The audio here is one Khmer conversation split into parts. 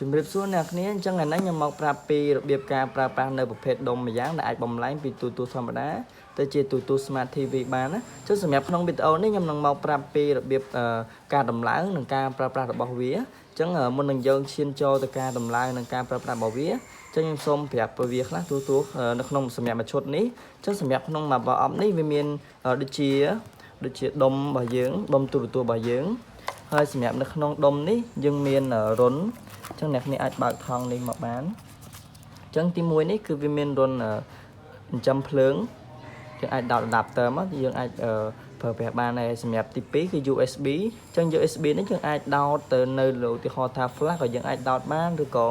ជំរាបសួរអ្នកគ្នាអញ្ចឹងថ្ងៃនេះខ្ញុំមកប្រាប់ពីរបៀបការប្រើប្រាស់នៅប្រភេទដុំម្យ៉ាងដែលអាចបំលែងពីទូរទស្សន៍ធម្មតាទៅជាទូរទស្សន៍ Smart TV បានណាចុះសម្រាប់ក្នុងវីដេអូនេះខ្ញុំនឹងមកប្រាប់ពីរបៀបការដំឡើងនិងការប្រើប្រាស់របស់វាអញ្ចឹងមុននឹងយើងឈានចូលទៅការដំឡើងនិងការប្រើប្រាស់របស់វាអញ្ចឹងខ្ញុំសូមប្រាប់ពីវាខ្លះទូនៅក្នុងសម្រាប់មួយឈុតនេះអញ្ចឹងសម្រាប់ក្នុងមួយប្រអប់នេះវាមានដូចជាដុំរបស់យើងដុំទូរទស្សន៍របស់យើងហើយសម្រាប់នៅក្នុងដុំនេះយើងមានរុនអញ្ចឹងអ្នកនេះអាចបើកថង់នេះមកបានអញ្ចឹងទី1នេះគឺវាមានរុនចិញ្ចឹមភ្លើងយើងអាចដោត adapter មកយើងអាចប្រើប្រាស់បានហើយសម្រាប់ទី2គឺ USB អញ្ចឹង USB នេះយើងអាចដោតទៅនៅលើឧទាហរណ៍ថា flash ក៏យើងអាចដោតបានឬក៏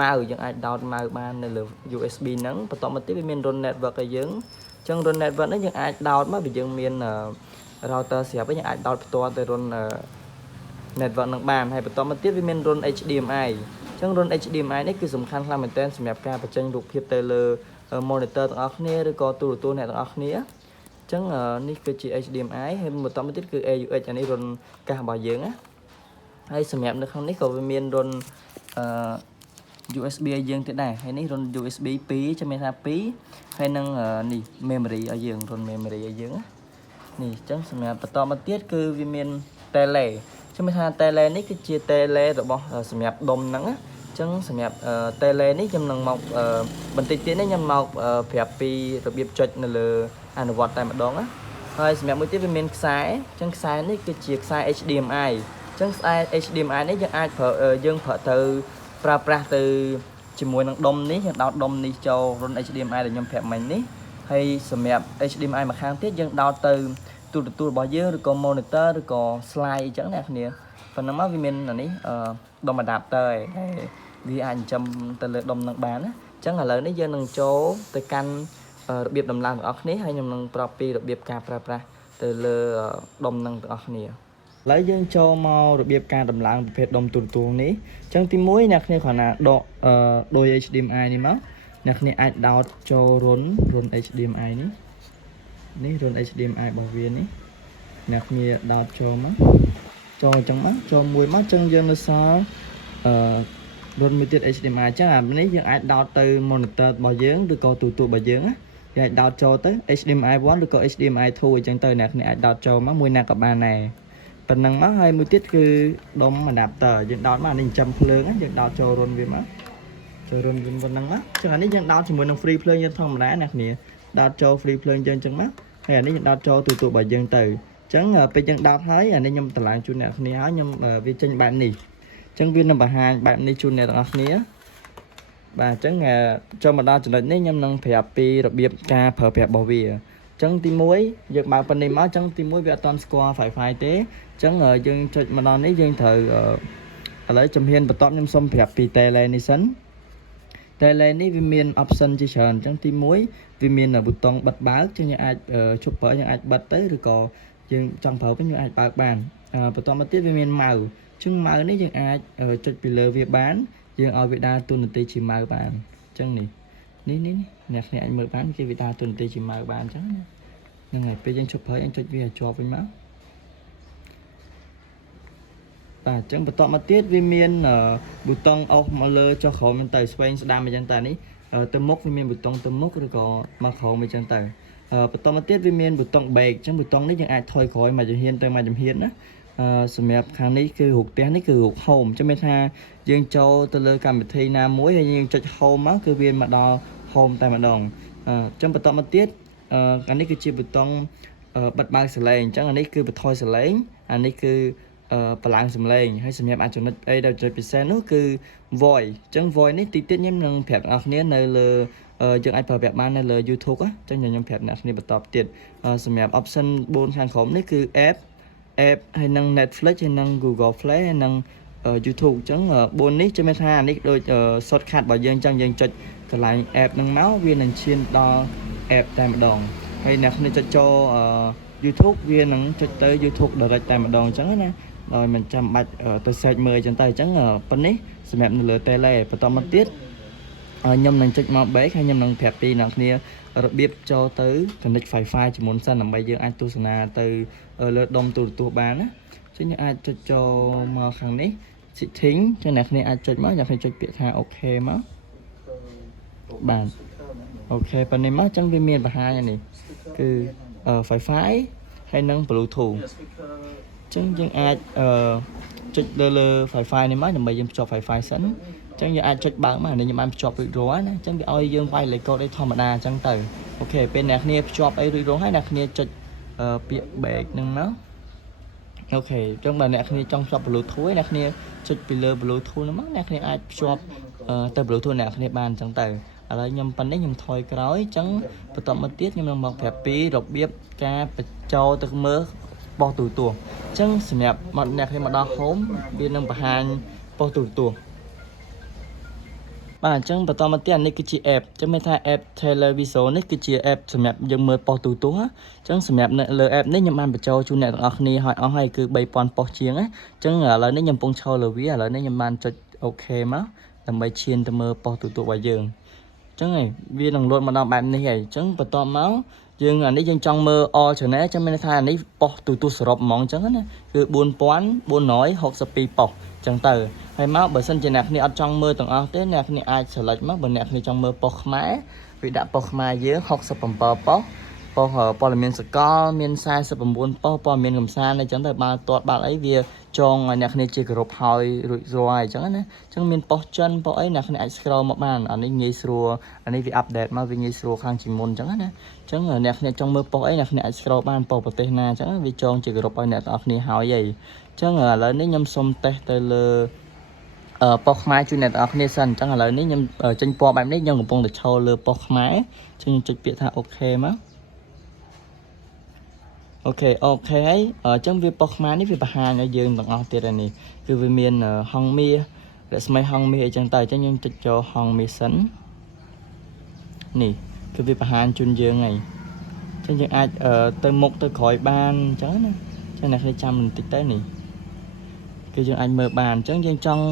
ម៉ៅយើងអាចដោតម៉ៅបាននៅលើ USB ហ្នឹងបន្តមកទៀតវាមានរុន network ឲ្យយើងអញ្ចឹងរុន network នេះយើងអាចដោតមកវាយើងមាន router ស្រាប់យើងអាចដោតផ្ទាល់ទៅរុនnetwork នឹងបានហើយបន្តមកទៀតវាមានរុន HDMI អញ្ចឹងរុន HDMI នេះគឺសំខាន់ខ្លាំងមែនទែនសម្រាប់ការបញ្ចេញរូបភាពទៅលើ monitor ទាំងអស់គ្នាឬក៏ទូរទស្សន៍អ្នកទាំងអស់គ្នាអញ្ចឹងនេះគឺជា HDMI ហើយបន្តមកទៀតគឺ AUX អានេះរុនកាសរបស់យើងណាហើយសម្រាប់នៅក្នុងនេះក៏វាមានរុនUSB ឲ្យយើងទៀតដែរហើយនេះរុន USB 2ចាំមានថា2ហើយនឹងនេះ memory ឲ្យយើងរុន memory ឲ្យយើងណានេះអញ្ចឹងសម្រាប់បន្តមកទៀតគឺវាមាន tele ខ្ញុំថា tele នេះគឺជា tele របស់សម្រាប់ដុំហ្នឹងណាអញ្ចឹងសម្រាប់ tele នេះខ្ញុំនឹងមកបន្តិចទៀតនេះខ្ញុំមកប្រាប់ពីរបៀបចុចនៅលើអនុវត្តតែម្ដងណាហើយសម្រាប់មួយទៀតវាមានខ្សែអញ្ចឹងខ្សែនេះគឺជាខ្សែ HDMI អញ្ចឹងខ្សែ HDMI នេះយើងអាចប្រើទៅប្រើប្រាស់ទៅជាមួយនឹងដុំនេះយើងដោតដុំនេះចូលរុន HDMI ដែលខ្ញុំប្រាប់មិញនេះហើយសម្រាប់ HDMI មួយខាងទៀតយើងដោតទៅទូរទស្សន៍របស់យើងឬក៏ monitor ឬក៏ slide អញ្ចឹងអ្នកគ្នាប៉ុណ្ណឹងមកវាមានអានេះដុំ adapter ហើយវាអាចចិញ្ចឹមទៅលើដុំនឹងបានណាអញ្ចឹងឥឡូវនេះយើងនឹងចូលទៅកាន់របៀបដំឡើងទាំងអស់គ្នាហើយខ្ញុំនឹងប្រាប់ពីរបៀបការប្រើប្រាស់ទៅលើដុំនឹងទាំងអស់គ្នាឥឡូវយើងចូលមករបៀបការដំឡើងប្រភេទដុំទូរទស្សន៍នេះអញ្ចឹងទី1អ្នកគ្នាគ្រាន់តែដកដោយ HDMI នេះមកអ្នកគ្នាអាចដោតចូលរុន HDMI នេះរុន HDMI របស់វានេះអ្នកគ្នាដោតចូលមកចូលអញ្ចឹងមកចូលមួយមកអញ្ចឹងយើងនៅសល់រុនមួយទៀត HDMI អញ្ចឹងអានេះយើងអាចដោតទៅ monitor របស់យើងឬក៏ទូរទស្សន៍របស់យើងណាយើងអាចដោតចូលទៅ HDMI 1ឬក៏ HDMI 2អញ្ចឹងទៅអ្នកគ្នាអាចដោតចូលមកមួយណាក៏បានដែរប៉ុណ្ណឹងមកហើយមួយទៀតគឺដុំ adapter យើងដោតមកអានេះចិញ្ចឹមភ្លើងយើងដោតចូលរុនវាមកចូលរុនវិញប៉ុណ្ណឹងមកអញ្ចឹងអានេះយើងដោតជាមួយនឹង free ភ្លើងយើងធម្មតាអ្នកគ្នាដោតចូល free ភ្លើងយើងអញ្ចឹងមកហើយអានេះយើងដោតចូលទូរទស្សន៍របស់យើងទៅអញ្ចឹងពេលយើងដោតហើយអានេះខ្ញុំតម្លើងជូនអ្នកគ្នាហើយខ្ញុំវាចេញបែបនេះអញ្ចឹងវានឹងបង្ហាញបែបនេះជូនអ្នកទាំងអស់គ្នាបាទអញ្ចឹងចូលមកដល់ចំណុចនេះខ្ញុំនឹងប្រាប់ពីរបៀបការប្រើប្រាស់របស់វាអញ្ចឹងទី1យើងបើកប៉ុណ្ណេះមកអញ្ចឹងទី1វាអត់ទាន់ស្គាល់ Wi-Fi ទេអញ្ចឹងយើងចុចមកដល់នេះយើងត្រូវឥឡូវជំហានបន្ទាប់ខ្ញុំសូមប្រាប់ពី tele នេះសិន tele នេះវាមាន option ជាច្រើនអញ្ចឹងទី1វាមានប៊ូតុងបិទបើកចឹងយើងអាចជប់ប្រើយើងអាចបិទទៅឬក៏យើងចង់ប្រើវិញយើងអាចបើកបានបន្តមកទៀតវាមានម៉ៅអញ្ចឹងម៉ៅនេះយើងអាចចុចពីលើវាបានយើងឲ្យវាដើរតួនាទីជាម៉ៅបានអញ្ចឹងនេះអ្នកគ្នាអាចមើលបានគេវាដើរតួនាទីជាម៉ៅបានអញ្ចឹងហ្នឹងហើយពេលយើងជប់ប្រើយើងចុចវាឲ្យជាប់វិញមកបាទអញ្ចឹងបន្តមកទៀតវាមានប៊ូតុងអុសមកលើចុះក្រោមហ្នឹងទៅស្វែងស្ដាំអញ្ចឹងតែនេះទៅមុខវាមានប៊ូតុងទៅមុខឬក៏មកក្រោមអញ្ចឹងទៅបន្តមកទៀតវាមានប៊ូតុង brake អញ្ចឹងប៊ូតុងនេះយើងអាចថយក្រោយមួយជំហានទៅមួយជំហានណាសម្រាប់ខាងនេះគឺរូបផ្ទះនេះគឺរូប home អញ្ចឹងមានថាយើងចូលទៅលើកម្មវិធីណាមួយហើយយើងចុច home មកគឺវាមកដល់ home តែម្ដងអញ្ចឹងបន្តមកទៀតអានេះគឺជាប៊ូតុងបិទបើកសលេងអញ្ចឹងអានេះគឺបន្ថយសលេងអានេះគឺបឡើងសំឡេងហើយសម្រាប់ចំណុចអីដែលចំណុចពិសេសនោះគឺ voice អញ្ចឹង voice នេះតិចទៀតខ្ញុំនឹងប្រាប់អ្នកគ្នានៅលើយើងអាចប្រើប្រាស់បាននៅលើ YouTube អញ្ចឹងខ្ញុំប្រាប់អ្នកគ្នាបន្តទៀតសម្រាប់ option 4ខាងក្រោមនេះគឺ app ហើយនឹង Netflix ហើយនឹង Google Play ហើយនឹង YouTube អញ្ចឹង4នេះចាំថានេះដូច shortcut របស់យើងអញ្ចឹងយើងចុចកន្លែង app ហ្នឹងមកវានឹងឈានដល់ app តែម្ដងហើយអ្នកគ្នាចុចចូល YouTube វានឹងចុចទៅ YouTube direct តែម្ដងអញ្ចឹងណាដោយមិនចាំបាច់ទៅ search មើលអញ្ចឹងទៅអញ្ចឹងប៉ុណ្នេះសម្រាប់នៅលើ tele បន្តមកទៀតខ្ញុំនឹងចុចមក back ហើយខ្ញុំនឹងប្រាប់ពីអ្នកគ្នារបៀបចូលទៅ connect Wi-Fi ជាមុនសិនដើម្បីយើងអាចទស្សនាទៅលើដុំទូរទស្សន៍បានណាអញ្ចឹងយើងអាចចុចចូលមកខាងនេះ setting ចឹងអ្នកគ្នាអាចចុចមកអ្នកគ្នាចុចពាក្យថា OK មកបាទអូខេប៉ុណ្ណេះមកចឹងវាមានបង្ហាញនេះគឺ Wi-Fi ហើយនិង Bluetooth ចឹងយើងអាចចុចលើ Wi-Fi នេះមកដើម្បីយើងភ្ជាប់ Wi-Fi សិនចឹងយើងអាចចុចបើកមកនេះខ្ញុំបានភ្ជាប់រួចរាល់ណាចឹងវាឲ្យយើងវាយលេខកូដឯធម្មតាចឹងទៅអូខេពេលអ្នកគ្នាភ្ជាប់អីរួចរាល់ហើយអ្នកគ្នាចុចពាក្យ back ហ្នឹងមកអូខេចឹងបើអ្នកគ្នាចង់ភ្ជាប់ Bluetooth អ្នកគ្នាចុចពីលើ Bluetooth ហ្នឹងមកអ្នកគ្នាអាចភ្ជាប់ទៅ Bluetooth អ្នកគ្នាបានចឹងទៅឥឡូវខ្ញុំប៉ុណ្ណេះខ្ញុំថយក្រោយចឹងបន្តមកទៀតខ្ញុំនឹងមកប្រាប់ពីរបៀបការបញ្ចូលទៅមើលប៉ុស្តិ៍ទូរទស្សន៍ចឹងសម្រាប់មកអ្នកគ្នាមកដល់ home វានឹងបង្ហាញប៉ុស្តិ៍ទូរទស្សន៍បាទអញ្ចឹងបន្តមកទៀតនេះគឺជា app ចឹងមានថា app Television នេះគឺជា app សម្រាប់យើងមើលប៉ុស្តិ៍ទូរទស្សន៍អញ្ចឹងសម្រាប់នៅលើ app នេះខ្ញុំបានបញ្ចូលជូនអ្នកទាំងអស់គ្នាឲ្យអស់ហើយគឺ 3000 ប៉ុស្តិ៍ជាងណាអញ្ចឹងឥឡូវនេះខ្ញុំកំពុងឈរលើវាឥឡូវនេះខ្ញុំបានចុច OK មកដើម្បីឈានទៅមើលប៉ុស្តិ៍ទូរទស្សន៍របស់យើងចឹងហើយវានឹងលោតមកដល់បែបនេះហើយអញ្ចឹងបន្ទាប់មកយើងអានេះយើងចង់មើល all channel ចឹងមានន័យថាអានេះប៉ុស្តិ៍ទូរទស្សន៍សរុបហ្មងចឹងណាគឺ4462ប៉ុស្តិ៍ចឹងទៅហើយមកបើសិនជាអ្នកគ្នាអត់ចង់មើលទាំងអស់ទេអ្នកគ្នាអាច select មកបើអ្នកគ្នាចង់មើលប៉ុស្តិ៍ខ្មែរវាដាក់ប៉ុស្តិ៍ខ្មែរយើង67ប៉ុស្តិ៍ប៉ុស្តិ៍ព័ត៌មានសកលមាន49ប៉ុស្តិ៍ព័ត៌មានកំសាន្តអីចឹងទៅបើទាត់បាល់អីវាចងឲ្យអ្នកគ្នាជាគោរពហើយរួចរាល់ហើយអញ្ចឹងណាអញ្ចឹងមានប៉ុស្តិ៍ចិនប៉ុស្តិ៍អីអ្នកគ្នាអាច scroll មកបានអានេះងាយស្រួលអានេះវា update មកវាងាយស្រួលខាងជាងមុនអញ្ចឹងណាអញ្ចឹងអ្នកគ្នាចង់មើលប៉ុស្តិ៍អីអ្នកគ្នាអាច scroll បានប៉ុស្តិ៍ប្រទេសណាអញ្ចឹងវាចងជាគោរពឲ្យអ្នកទាំងអស់គ្នាហើយអីអញ្ចឹងឥឡូវនេះខ្ញុំសុំតេស្តទៅលើប៉ុស្តិ៍ខ្មែរជួយអ្នកទាំងអស់គ្នាសិនអញ្ចឹងឥឡូវនេះខ្ញុំចេញពណ៌បែបនេះខ្ញុំកំពុងតែឈរលើប៉ុស្តិ៍ខ្មែរអញ្ចឹងខ្ញុំចុចពាក្យថា OK មកអូខេហើយអញ្ចឹងវាប៉ុស្តិ៍ខ្មែរនេះវាបង្ហាញឲ្យយើងទាំងអស់ទៀតហើយនេះគឺវាមានហងមាសរស្មីហងមាសអីចឹងទៅអញ្ចឹងខ្ញុំចុចចូលហងមាសសិននេះគឺវាបង្ហាញជូនយើងហើយអញ្ចឹងយើងអាចទៅមុខទៅក្រោយបានអញ្ចឹងណាអញ្ចឹងអ្នកគ្នាចាំបន្តិចទៅនេះគឺយើងអាចមើលបានអញ្ចឹងយើងចង់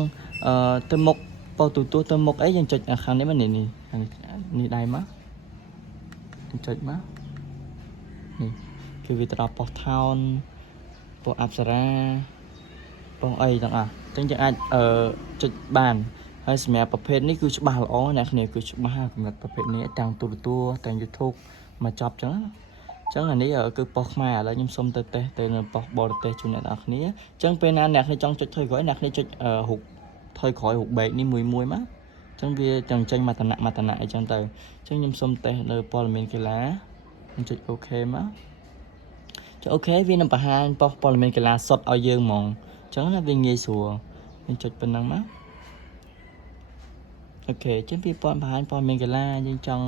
ទៅមុខប៉ុស្តិ៍ទូរទស្សន៍ទៅមុខអីយើងចុចខាងនេះមកនេះដៃមកចុចមកនេះគឺវាទៅដល់ប៉ុស្តិ៍ថោនប៉ុស្តិ៍អប្សរាប៉ុស្តិ៍អីទាំងអស់អញ្ចឹងយើងអាចចុចបានហើយសម្រាប់ប្រភេទនេះគឺច្បាស់ល្អអ្នកគ្នាគឺច្បាស់កម្រិតប្រភេទនេះទាំងទូរទស្សន៍ទាំង YouTube មកចប់អញ្ចឹងអានេះគឺប៉ុស្តិ៍ខ្មែរឥឡូវខ្ញុំសុំទៅតេស្តទៅនៅប៉ុស្តិ៍បរទេសជូនអ្នកនរគ្នាអញ្ចឹងពេលណាអ្នកគ្នាចង់ចុចថយក្រោយអ្នកគ្នាចុចរូបថយក្រោយរូប បែកនេះមួយមកអញ្ចឹងវាចង់ចេញមកតំណអីចឹងទៅអញ្ចឹងខ្ញុំសុំតេស្តលើព័ត៌មានកីឡាខ្ញុំចុច OK មកអូខេវានឹងបង្ហាញប៉ុស្តិ៍ព័ត៌មានកីឡាសុទ្ធឲ្យយើងហ្មងអញ្ចឹងណាវាងាយស្រួលយើងចុចប៉ុណ្ណឹងមកអូខេចឹងវាបង្ហាញព័ត៌មានកីឡាយើងចង់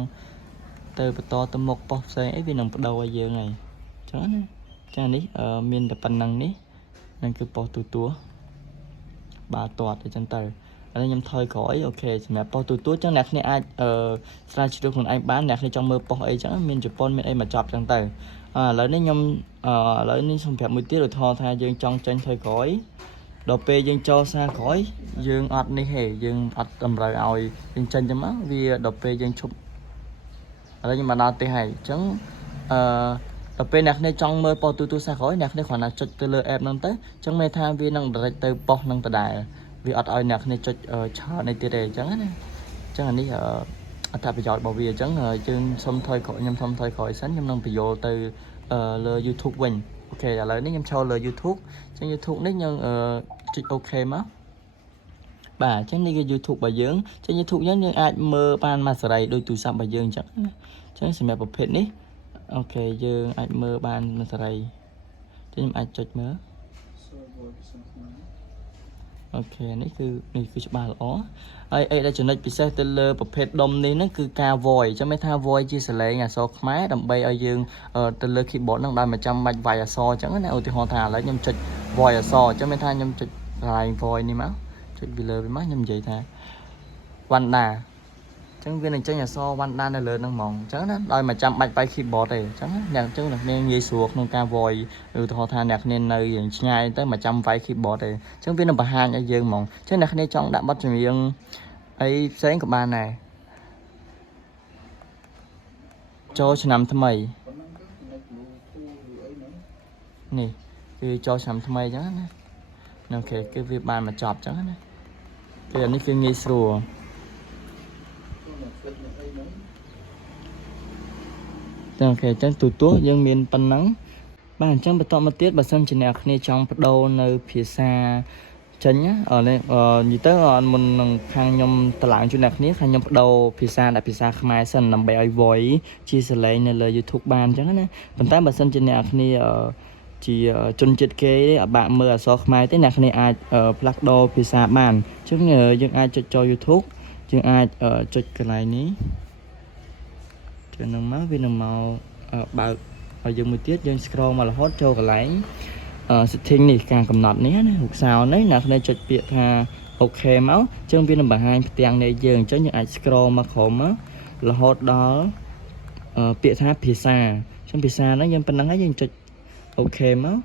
ទៅបន្តទៅមុខប៉ុស្តិ៍ផ្សេងអីវានឹងបដូរឲ្យយើងហើយអញ្ចឹងណាចានេះមានតែប៉ុណ្ណឹងនេះនឹងគឺប៉ុស្តិ៍ទូរទស្សន៍បាទទាត់អញ្ចឹងទៅឥឡូវខ្ញុំថយក្រោយអូខេសម្រាប់ប៉ុស្តិ៍ទូរទស្សន៍ចឹងអ្នកគ្នាអាចស្រាវជ្រាវខ្លួនឯងបានអ្នកគ្នាចង់មើលប៉ុស្តិ៍អីចឹងមានជប៉ុនមានអីមកចប់ចឹងទៅឥឡូវនេះខ្ញុំឥឡូវនេះសូមប្រាប់មួយទៀតឧទាហរណ៍ថាយើងចង់ចេញថយក្រោយដល់ពេលយើងចូលសារក្រោយយើងអត់នេះទេយើងអត់តម្រូវឲ្យយើងចេញទៅមកវាដល់ពេលយើងឈប់ឥឡូវខ្ញុំបានដល់ទេហើយអញ្ចឹងដល់ពេលអ្នកគ្នាចង់មើលប៉ុស្តិ៍ទូរទស្សន៍សារក្រោយអ្នកគ្នាគ្រាន់តែចុចទៅលើ app ហ្នឹងទៅអញ្ចឹងមានថាវានឹង direct ទៅប៉ុស្តិ៍ហ្នឹងដដែលវាអត់ឲ្យអ្នកគ្នាចុចច្រើននេះទៀតទេអញ្ចឹងណាអញ្ចឹងអានេះអត្ថប្រយោជន៍របស់វាអញ្ចឹងយើងសុំថយក្រោយខ្ញុំសុំថយក្រោយសិនខ្ញុំនឹងបញ្យល់ទៅលើ YouTube វិញអូខេឥឡូវនេះខ្ញុំចូលលើ YouTube អញ្ចឹង YouTube នេះយើងចុច OK មកបាទអញ្ចឹងនេះគឺ YouTube របស់យើងអញ្ចឹង YouTube យើងអាចមើលបានមួយសេរីដូចទូរស័ព្ទរបស់យើងអញ្ចឹងណាអញ្ចឹងសម្រាប់ប្រភេទនេះអូខេយើងអាចមើលបានមួយសេរីអញ្ចឹងខ្ញុំអាចចុចមើលអូខេនេះគឺច្បាស់ល្អហើយអីដែលចំណុចពិសេសទៅលើប្រភេទដុំនេះហ្នឹងគឺការ voice អញ្ចឹងមានថា voice ជាសលេងអក្សរខ្មែរដើម្បីឲ្យយើងទៅលើ keyboard ហ្នឹងដោយមិនចាំបាច់វាយអក្សរអញ្ចឹងណាឧទាហរណ៍ថាឥឡូវខ្ញុំចុច voice អក្សរអញ្ចឹងមានថាខ្ញុំចុច line voice នេះមកចុចពីលើវាមកខ្ញុំនិយាយថាវណ្ណដាអញ្ចឹងវានឹងចេញអក្សរវណ្ណដានៅលើហ្នឹងហ្មងអញ្ចឹងណាដោយមិនចាំបាច់វាយ keyboard ទេអញ្ចឹងណាអ្នកអញ្ចឹងអ្នកនាងងាយស្រួលក្នុងការ voice ឧទាហរណ៍ថាអ្នកនាងនៅយ៉ាងឆ្ងាយទៅមិនចាំវាយ keyboard ទេអញ្ចឹងវានឹងបង្ហាញឲ្យយើងហ្មងអញ្ចឹងអ្នកនាងចង់ដាក់បទចម្រៀងអីផ្សេងក៏បានដែរចូលឆ្នាំថ្មីនេះគឺចូលឆ្នាំថ្មីអញ្ចឹងណា ok cái việc bàn mà chọp chẳng này cái này cứ nghi sùa ok chẳng tụt túa dương miền pan nắng bạn chẳng bắt mà tiết bà sân trên này này trong bắt đầu nơi phía xa chân nhá ở đây như tới mình khang nhom tờ lạng trên này khang nhom bắt đầu phía xa đại phía xa khai sân nằm bè vội chia sẻ lại này là YouTube bàn chẳng này phần tay bà sân trên này này chỉ chôn chết kế ở bạn mưa so khai tới này này ai plug đồ phía xa bàn chứ nhờ những ai cho YouTube những ai cho cái này ní cho nó máu vì nó màu bạc ở dùng một tiết dân scroll mà là hot cho cái lấy setting này càng cầm nọt né một sao đấy là đây chụp biệt ok máu trong viên là hai tiền này dường cho những ai scroll mà khổ máu là hot đó biệt tháp pizza trong pizza nó dân bên nắng ấy dân chụp ok máu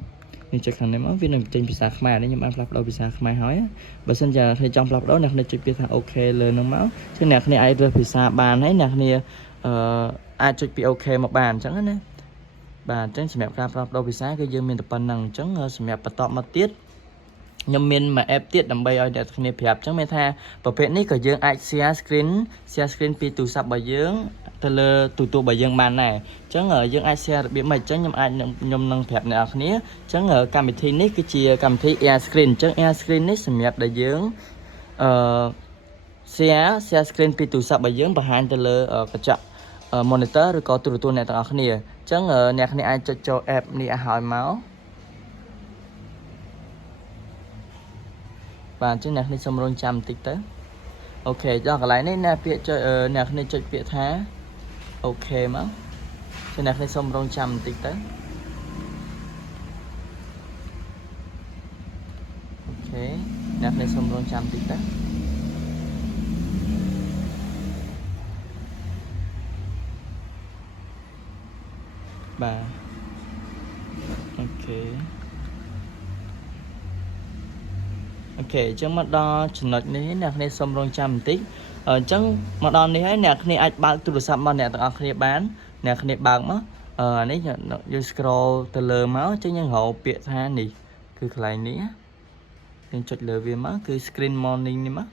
nhưng chụp thằng này máu viên là trên pizza khmer đấy nhưng mà flap đâu pizza khmer hỏi bà xin giờ thì trong flap đó là đây chụp biệt tháp ok lên nó máu chứ nè này ai rồi pizza bàn ấy nè này ai chụp bị ok một bàn chẳng đấy bà tránh xem đẹp ra đâu vì sáng cái dương miền tập bản năng trắng xem đẹp bắt tọt mà tiết nhâm miền mà ép tiết đầm bay ở đẹp này đẹp trắng mê tha và phết ní có dương ai share screen pi tụ sập bởi dương tele tụ bởi dương màn này trắng ở dương ai share bị mày trắng nhâm ai nhâm năng đẹp này này trắng ở cam thi ní cái chia cam thi air screen trắng air screen ní xem đẹp đại dương share screen pi tụ sập bởi dương và hai tele ở cái chợ monitor rồi có tụ này tặng này chẳng ở nè này ai cho app này hỏi máu và chứ nè này xong rồi trăm tích tới ok cho cái lại này nè việc cho nè này cho việc thá ok máu chứ nè này xong rồi trăm tích tới ok nè này xong rồi trăm tích tới bà ok chẳng mà đo chừng nói này nè này xong rồi trăm tích chẳng mà đo này nè này ai bạn tụi sắp mà nè tụi này bán nè này bạn mất này như scroll từ lờ máu chứ nhân hậu biệt tha này cứ lại ní nên chụp lờ về máu cứ screen morning này mất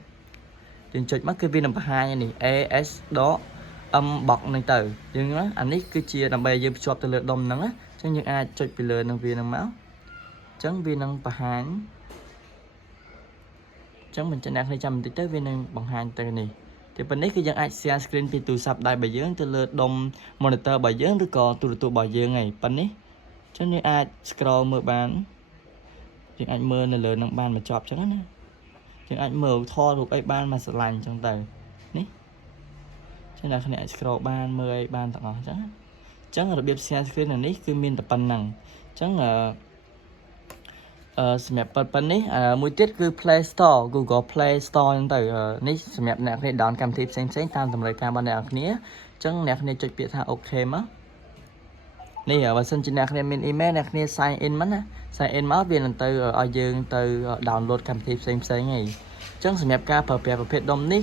nên chụp mất cái viên number 2 này as đó âm bọc này từ nhưng đó anh ấy cứ chia làm bài giúp chụp từ lượt đông nắng á chứ những ai chụp bị lừa năng viên năng máu chấn viên năng bà hán chấn mình chân đang 200 tới viên năng bằng hàng từ này thì bên đấy cái dân ai share screen thì tụ sập đại bài dưỡng từ lượt đông monitor bài dưỡng rồi còn tụ bài dưỡng này bên đấy chứ những ai scroll mở bán những anh mơ là lừa năng ban mà chụp chẳng á những anh mở tho thuộc ai ban mà sờ lành trong tờ ní cho nên là scroll ban 10 ban tặng chẳng là biệt share screen này cứ miền tập bản năng chẳng là smart bản này mỗi tiết cứ Play Store Google Play Store từ ní smart này cái đón cảm thấy xem tam tầm lời cam ban này nhé chẳng nè này chụp biệt thà ok mất này ở sân trên này mình email này sign in mất sign in mất viên từ ở dương từ download cảm thấy xem này chẳng xem đẹp caประเภท đom នេះ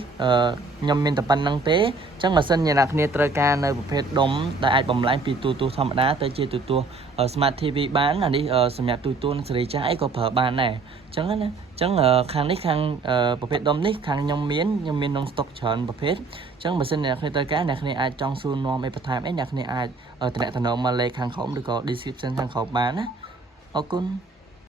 ខ្ញុំមានតែប៉ុណ្្នឹងទេចឹងបើសិនជាអ្នកគ្នាត្រូវការនៅប្រភេទ đom ដែលអាចបំលែងពីទូរទស្សន៍ធម្មតាទៅជាទូរទស្សន៍ Smart TV បានអានេះសម្រាប់ទូរទស្សន៍សេរីចាស់អីក៏ប្រើបានដែរចឹងណាចឹងខាងនេះខាងប្រភេទ đom នេះខាងខ្ញុំមានក្នុង stock ច្រើនប្រភេទចឹងបើសិនជាអ្នកគ្នាត្រូវការអ្នកគ្នាអាចចង់សួរនាំអីបន្ថែមអីអ្នកគ្នាអាចតំណមកលេខខាងក្រោមឬក៏ description ខាងក្រោមបានណាអរគុណ